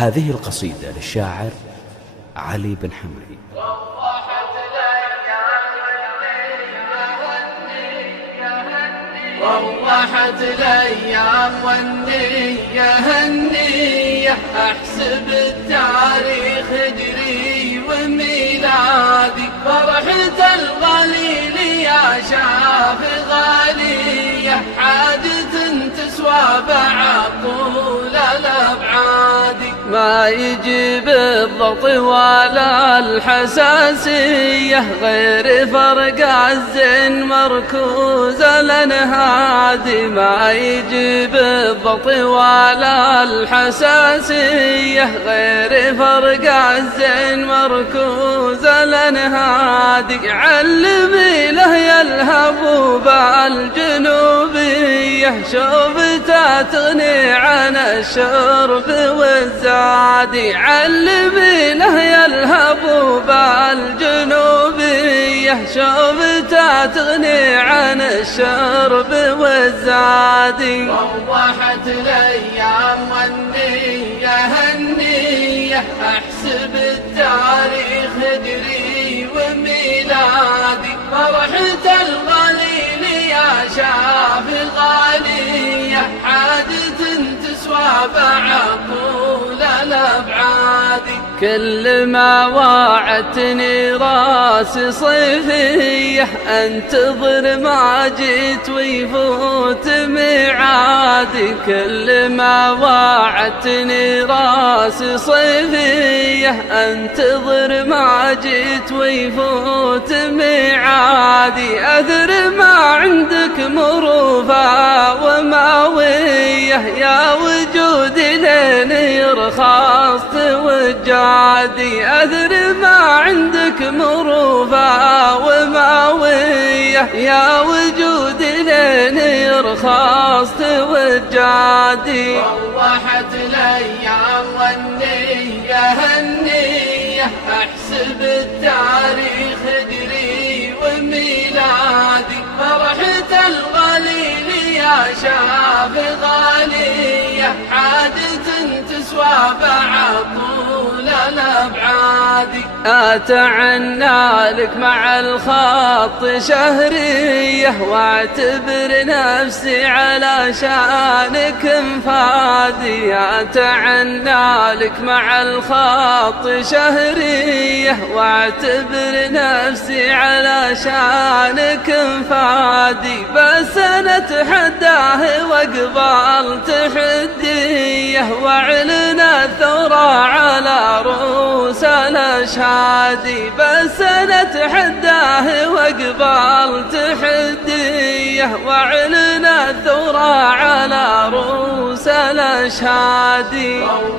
هذه القصيدة للشاعر علي بن حمري. روحت الأيام والنية هنية، أحسب التاريخ هجري وميلادي، فرحة الغليل يا شاف غالية، حاجة تسوى بعد طول الأبعاد، ما يجيب الضغط ولا الحساسية، غير فرق الزين مركوز الانهادي، ما يجيب الضغط ولا الحساسية، غير فرق الزين مركوز الانهادي، علمي له يلهب بالجنوبية، شوفته تغني عن الشرب والزاد، علمي له يلهب بالجنوبية، شوفته تغني عن الشرب والزاد. روحت الأيام والنية هنية، أحسب التاريخ هجري وميلادي، فرحة الغليل يا شاف غالية، حادث تسوى بعد طول الأبعاد، كل ما وعدتني راسي صيفية، انتظر ما جيت ويفوت ميعادي، كل ما وعدتني راسي صيفية، انتظر ما جيت ويفوت ميعادي، اثر ما عندك مروفة وماوية، يا وجودي لين يرخص توجعدي، اثر ما عندك مروفة وماوية، يا وجودي لين يرخص توجعدي. روحت الأيام والنية هنية، أحسب التاريخ هجري وميلادي، فرحة الغليل يا شاف غالية، حادث تسوى بعد طول الأبعاد، أتعنى لك مع الخط شهرية، واعتبر نفسي على شانك مفادي، أتعنى لك مع الخط شهرية، واعتبر نفسي على شانك مفادي، بس أنا أتحداه واقبل تحديه، واعلن الثورة على رؤوس الأشهاد، بس أنا أتحداه واقبل تحديه، واعلن الثورة على رؤوس الأشهاد.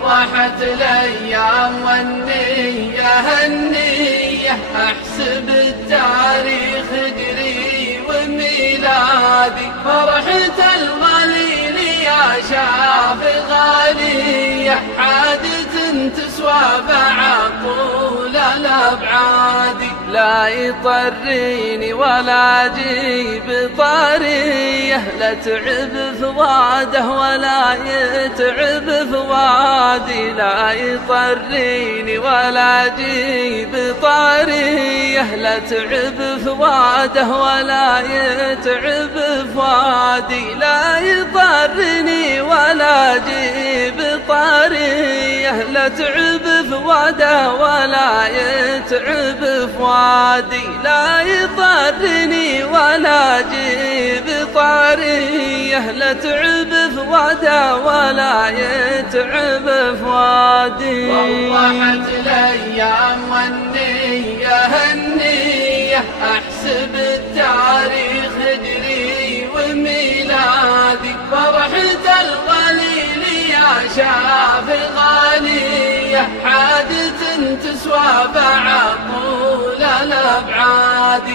روحت الأيام والنية هنية، أحسب التاريخ هجري وميلادي، فرحة الغليل يا شاف غالية، حادث تسوى بعد طول الأبعاد، لا يطريني ولا أجيب طاريه، لا تعب فواده ولا يتعب فوادي، لا يطريني ولا أجيب طاريه، لا تعب فواده ولا يتعب فوادي، لا يطرني ولا أجيب طاريه، لا تعب فواده ولا يتعب فوادي، لا يطرني ولا أجيب طاريه، لا تعب فواده ولا يتعب فوادي. روحت الأيام والنية هنية، أحسب التاريخ هجري وميلادي، فرحة الغليل يا شاف غالية، حادث تسوى بعد طول الأبعاد.